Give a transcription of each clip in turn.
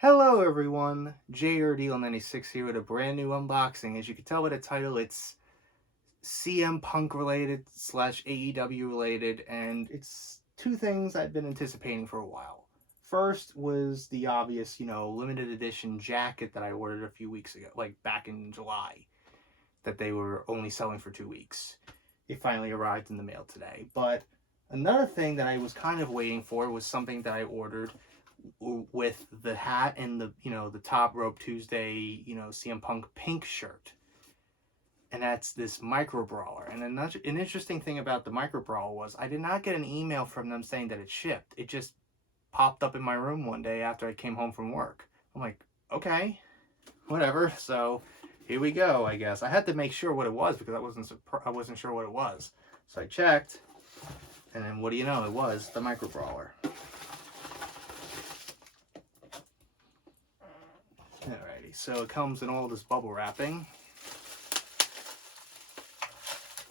Hello everyone, JRDL96 here with a brand new unboxing. As you can tell by the title, it's CM Punk related / AEW related, and it's two things I've been anticipating for a while. First was the obvious, limited edition jacket that I ordered a few weeks ago, like back in July, that they were only selling for 2 weeks. It finally arrived in the mail today. But another thing that I was kind of waiting for was something that I ordered with the hat and the Top Rope Tuesday CM Punk pink shirt, and that's this micro brawler. And an interesting thing about the micro brawler was I did not get an email from them saying that it shipped. It just popped up in my room one day after I came home from work. I'm like, okay, whatever. So here we go. I guess I had to make sure what it was because I wasn't sure what it was. So I checked, and then what do you know? It was the micro brawler. Alrighty, so it comes in all this bubble wrapping.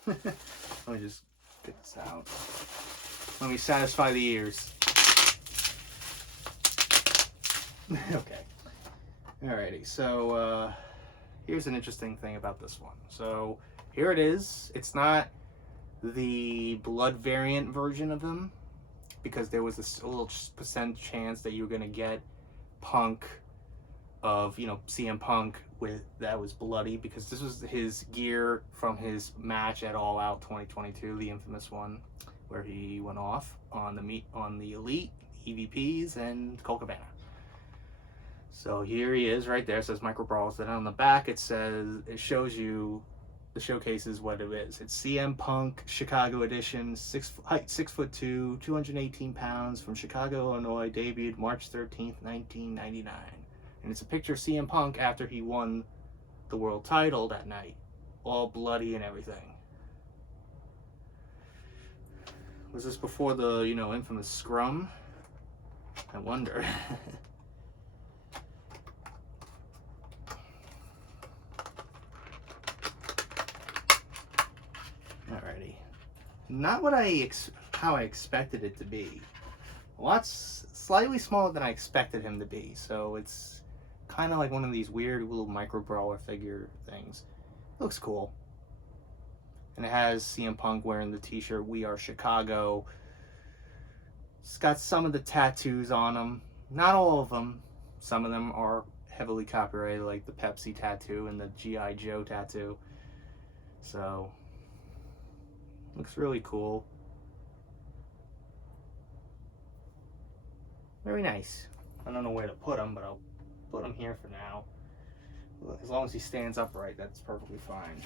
Let me just get this out. Let me satisfy the ears. Okay. Alrighty, so here's an interesting thing about this one. So here it is. It's not the blood variant version of them, because there was this little % chance that you were going to get Punk of CM Punk with that was bloody, because this was his gear from his match at All Out 2022, the infamous one where he went off on the Elite, EVPs, and Colt Cabana. So here he is right there. It says Micro Brawls. Then on the back it shows you the showcases what it is. It's CM Punk Chicago edition, 6'2", 218 pounds, from Chicago, Illinois, debuted March 13th, 1999. And it's a picture of CM Punk after he won the world title that night, all bloody and everything. Was this before the infamous scrum? I wonder. Alrighty, not how I expected it to be. Slightly smaller than I expected him to be. So it's kind of like one of these weird little micro brawler figure things. It looks cool. And it has CM Punk wearing the t-shirt "We Are Chicago." It's got some of the tattoos on them. Not all of them. Some of them are heavily copyrighted, like the Pepsi tattoo and the G.I. Joe tattoo. So, looks really cool. Very nice. I don't know where to put them, but I'll put him here for now. As long as he stands upright, that's perfectly fine.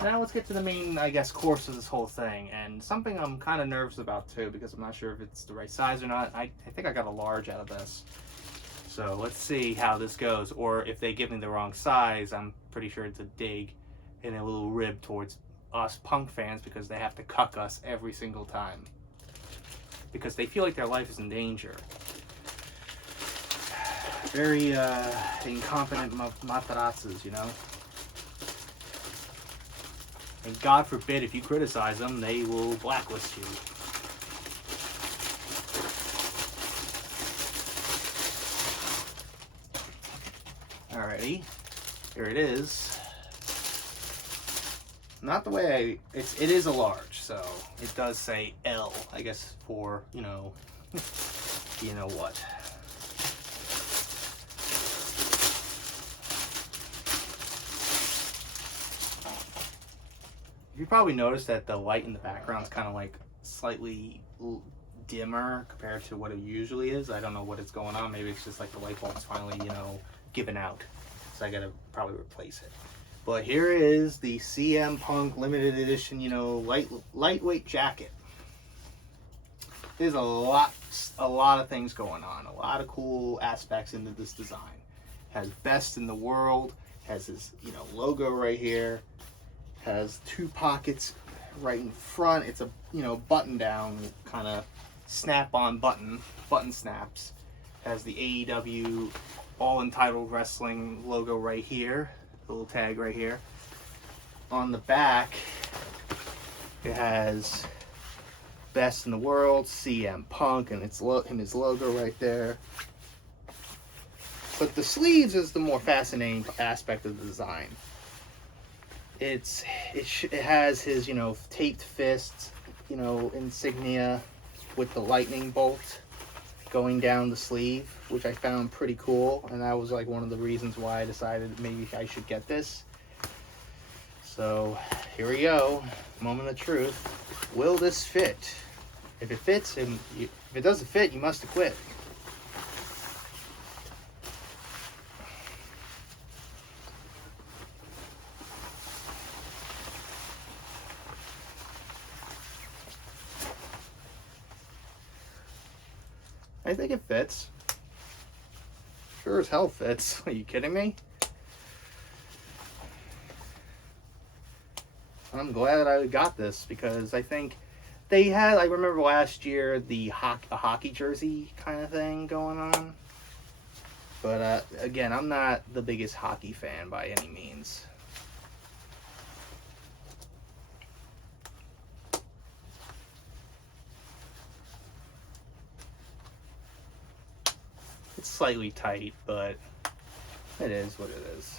Now let's get to the main, course of this whole thing, and something I'm kind of nervous about too, because I'm not sure if it's the right size or not. I think I got a large out of this. So let's see how this goes, or if they give me the wrong size, I'm pretty sure it's a dig and a little rib towards us Punk fans, because they have to cuck us every single time, because they feel like their life is in danger. Very incompetent matarazzas, And God forbid if you criticize them, they will blacklist you. Alrighty, here it is. Not the way it is a large, so it does say L, I guess, for, you know what. You probably noticed that the light in the background is kind of like slightly dimmer compared to what it usually is. I don't know what is going on. Maybe it's just like the light bulb's finally, given out. So I gotta probably replace it. But here is the CM Punk limited edition, lightweight jacket. There's a lot of things going on. A lot of cool aspects into this design. Has best in the world. Has his, logo right here. Has two pockets right in front. It's a button down kind of snap-on button snaps. Has the AEW All Entitled Wrestling logo right here, the little tag right here. On the back it has best in the world, CM Punk, and his logo right there. But the sleeves is the more fascinating aspect of the design. It has his, taped fist, insignia with the lightning bolt going down the sleeve, which I found pretty cool, and that was like one of the reasons why I decided maybe I should get this. So here we go, moment of truth. Will this fit? If it fits, and if it doesn't fit, you must have quit. I think it fits. Sure as hell fits. Are you kidding me? I'm glad I got this because I think they had, I remember last year, a hockey jersey kind of thing going on. But again, I'm not the biggest hockey fan by any means. It's slightly tight, but it is what it is.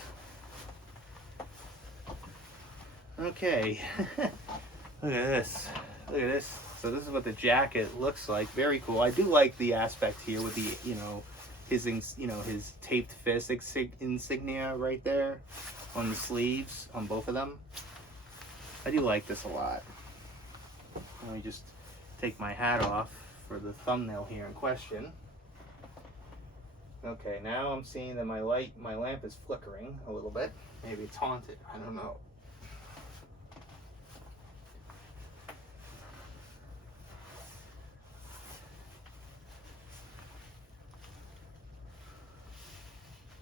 Okay. Look at this. Look at this. So this is what the jacket looks like. Very cool. I do like the aspect here with the, his taped fist insignia right there on the sleeves on both of them. I do like this a lot. Let me just take my hat off for the thumbnail here in question. Okay, now I'm seeing that my lamp is flickering a little bit. Maybe it's haunted. I don't know.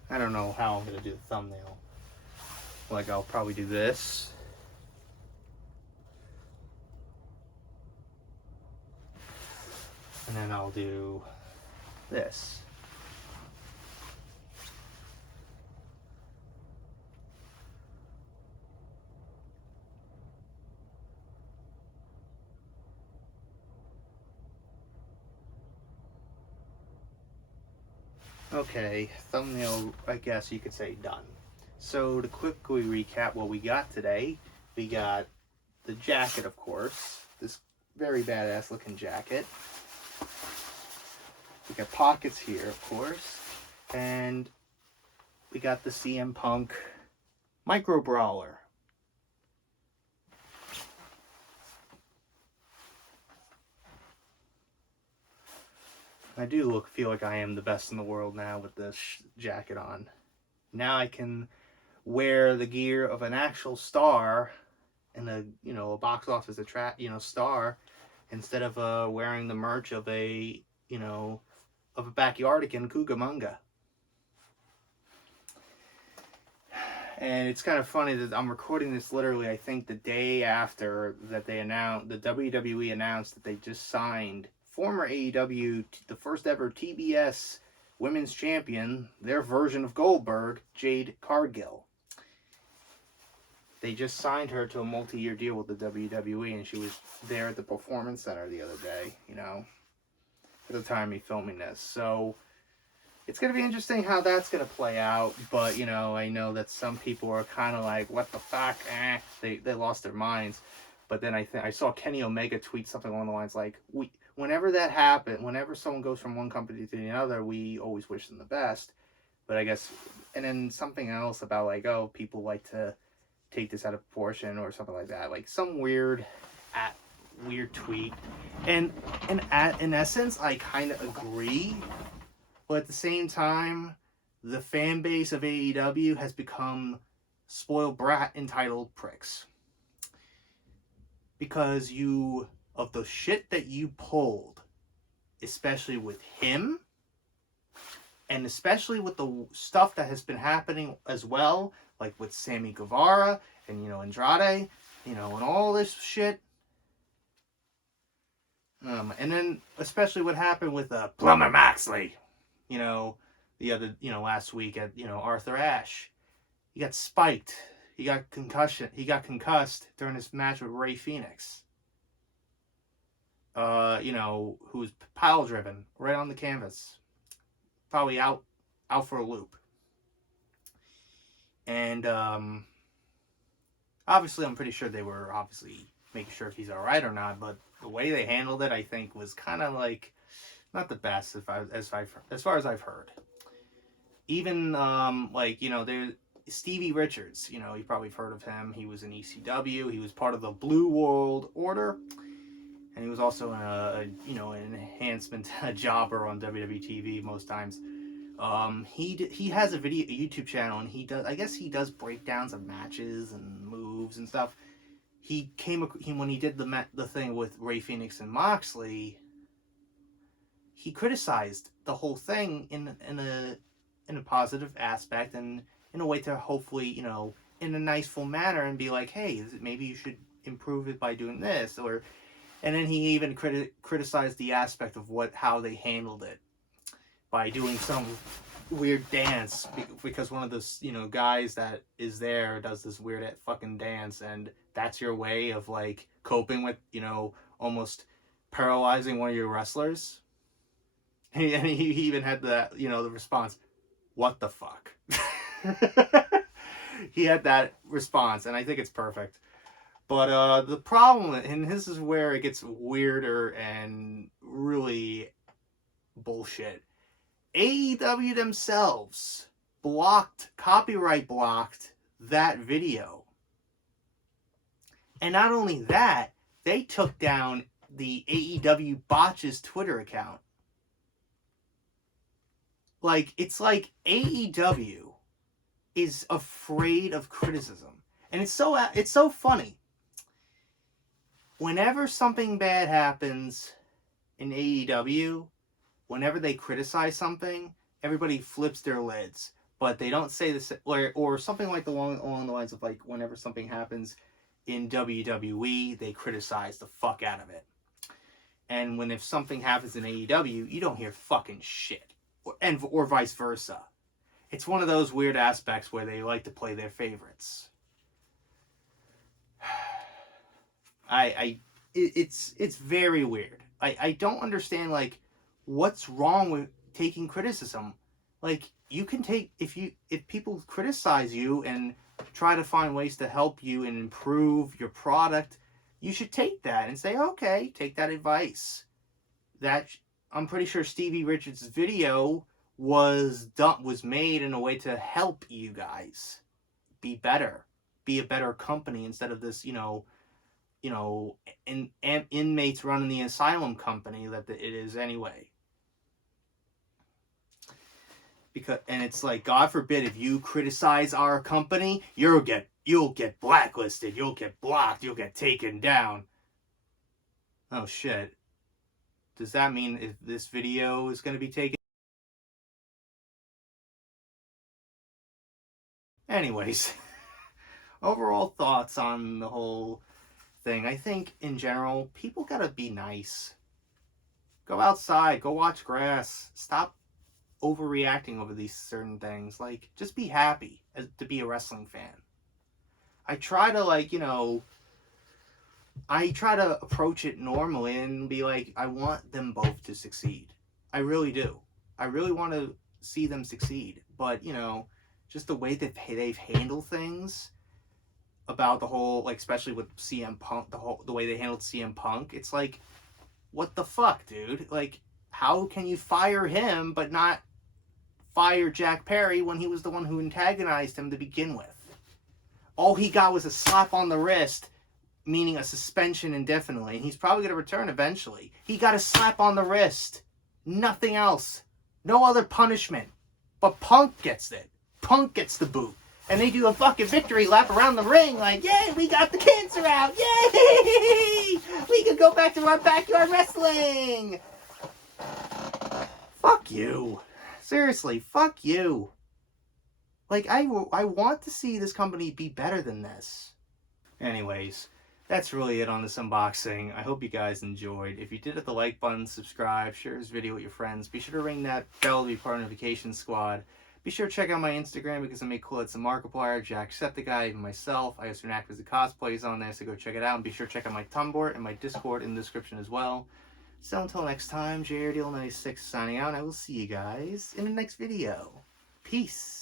I don't know how I'm going to do the thumbnail. Like, I'll probably do this. And then I'll do this. Okay, thumbnail, I guess you could say done. So to quickly recap what we got today, we got the jacket, of course, this very badass looking jacket. We got pockets here, of course, and we got the CM Punk Micro Brawler. I do feel like I am the best in the world now with this jacket on. Now I can wear the gear of an actual star and a box office star instead of wearing the merch of a backyardigan Cucamonga. And it's kind of funny that I'm recording this literally, I think, the day after that the WWE announced that they just signed former AEW, the first ever TBS Women's Champion, their version of Goldberg, Jade Cargill. They just signed her to a multi-year deal with the WWE, and she was there at the Performance Center the other day, at the time of filming this. So it's going to be interesting how that's going to play out, but, I know that some people are kind of like, what the fuck, they lost their minds. But then I saw Kenny Omega tweet something along the lines like, whenever that happens, whenever someone goes from one company to another, we always wish them the best. But I guess, and then something else about like, oh, people like to take this out of proportion or something like that. Like some weird tweet. And in essence, I kind of agree. But at the same time, the fan base of AEW has become spoiled brat entitled pricks. Because of the shit that you pulled, especially with him, and especially with the stuff that has been happening as well, like with Sammy Guevara and, Andrade, and all this shit. And then especially what happened with Plumber Maxley, the other, last week at, Arthur Ashe. He got spiked. He got concussed during his match with Rey Fenix. Who was pile driven right on the canvas. Probably out out for a loop. And obviously, I'm pretty sure they were obviously making sure if he's all right or not. But the way they handled it, I think, was kind of like not the best, as far as I've heard. Even like, you know, there's Stevie Richards. You know, you probably have heard of him. He was in ECW. He was part of the Blue World Order, and he was also in an enhancement jobber on WWE TV most times. He has a YouTube channel, and I guess he does breakdowns of matches and moves and stuff. When he did the thing with Ray Phoenix and Moxley, he criticized the whole thing in a positive aspect, and in a way to hopefully, you know, in a nice full manner, and be like, hey, maybe you should improve it by doing this. And then he even criticized the aspect of how they handled it by doing some weird dance, because one of the, you know, guys that is there does this weird fucking dance, and that's your way of like coping with, you know, almost paralyzing one of your wrestlers. And he even had the response, what the fuck? He had that response, and I think it's perfect. But the problem, and this is where it gets weirder and really bullshit, AEW themselves copyright blocked that video. And not only that, they took down the AEW Botches Twitter account. Like, it's like AEW is afraid of criticism. And it's so funny. Whenever something bad happens in AEW, whenever they criticize something, everybody flips their lids. But they don't say this, or something like along the lines of, like, whenever something happens in WWE, they criticize the fuck out of it. And if something happens in AEW, you don't hear fucking shit. Or vice versa. It's one of those weird aspects where they like to play their favorites. It's very weird. I don't understand, like, what's wrong with taking criticism. Like, you can take, if people criticize you and try to find ways to help you and improve your product, you should take that and say, okay, take that advice. I'm pretty sure Stevie Richards' video was made in a way to help you guys be better, be a better company, instead of this, inmates running the asylum company that it is anyway. And it's like, God forbid, if you criticize our company, you'll get blacklisted, you'll get blocked, you'll get taken down. Oh shit. Does that mean if this video is going to be taken? Anyways, overall thoughts on the whole thing. I think in general, people gotta be nice. Go outside, go watch grass. Stop overreacting over these certain things. Like, just be happy to be a wrestling fan. I try to approach it normally and be like, I want them both to succeed. I really do. I really want to see them succeed. But, just the way that they've handled things about the whole, like, especially with CM Punk, the way they handled CM Punk, it's like, what the fuck, dude? Like, how can you fire him but not fire Jack Perry when he was the one who antagonized him to begin with? All he got was a slap on the wrist, meaning a suspension indefinitely, and he's probably going to return eventually. He got a slap on the wrist. Nothing else. No other punishment. But Punk gets it. Punk gets the boot. And they do a fucking victory lap around the ring like, yay, we got the cancer out. Yay! We can go back to our backyard wrestling. Fuck you. Seriously, fuck you. Like, I want to see this company be better than this. Anyways, that's really it on this unboxing. I hope you guys enjoyed. If you did, hit the like button, subscribe, share this video with your friends. Be sure to ring that bell to be part of the notification squad. Be sure to check out my Instagram because I make cool ads to Markiplier, Jacksepticeye, even myself. I also act as the cosplays on there, so go check it out. And be sure to check out my Tumblr and my Discord in the description as well. So until next time, JRDL96 signing out, and I will see you guys in the next video. Peace.